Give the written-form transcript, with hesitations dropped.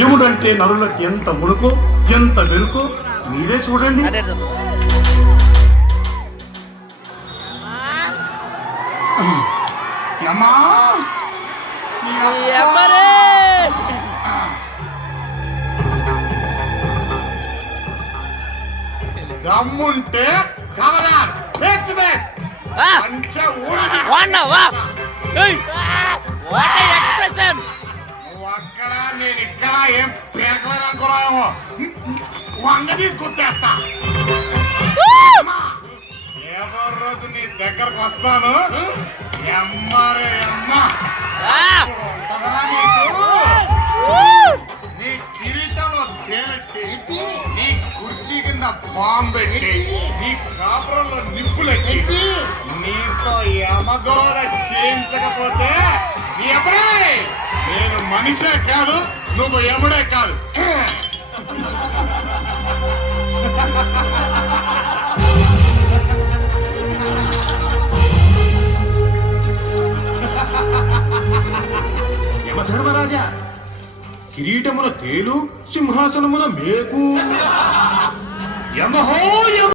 యముడంటే నరులకు ఎంత మునుకో ఎంత వెనుకో మీరే చూడండి. యమ్మా దమ్ముంటే కవరార్ బెస్ట్ బెస్ట్ అంచే ఊడి వాన్నవా ఏయ్ వాట్ ఏ ఎక్స్ప్రెషన్ అక్కడ నేను ఇక్కడ ఏం పేకలేను అనుకున్నామో వంగ తీసుకొచ్చేస్తా. ఏదో రోజు నీ దగ్గరకు వస్తాను. ఎమ్మారే అమ్మ నీ కిరీటంలో తేనెట్టి నీ కుర్చీ కింద బాంబు పెట్టి నీ కాపురంలో నిప్పులెట్టి నీతో యమగోడ చేయించకపోతే నీ ఎప్పుడే నేను మనిషే కాదు నువ్వు యముడే కాదు. యమధర్మరాజా, కిరీటమున తేలు సింహాసనమున మేకు. యమహో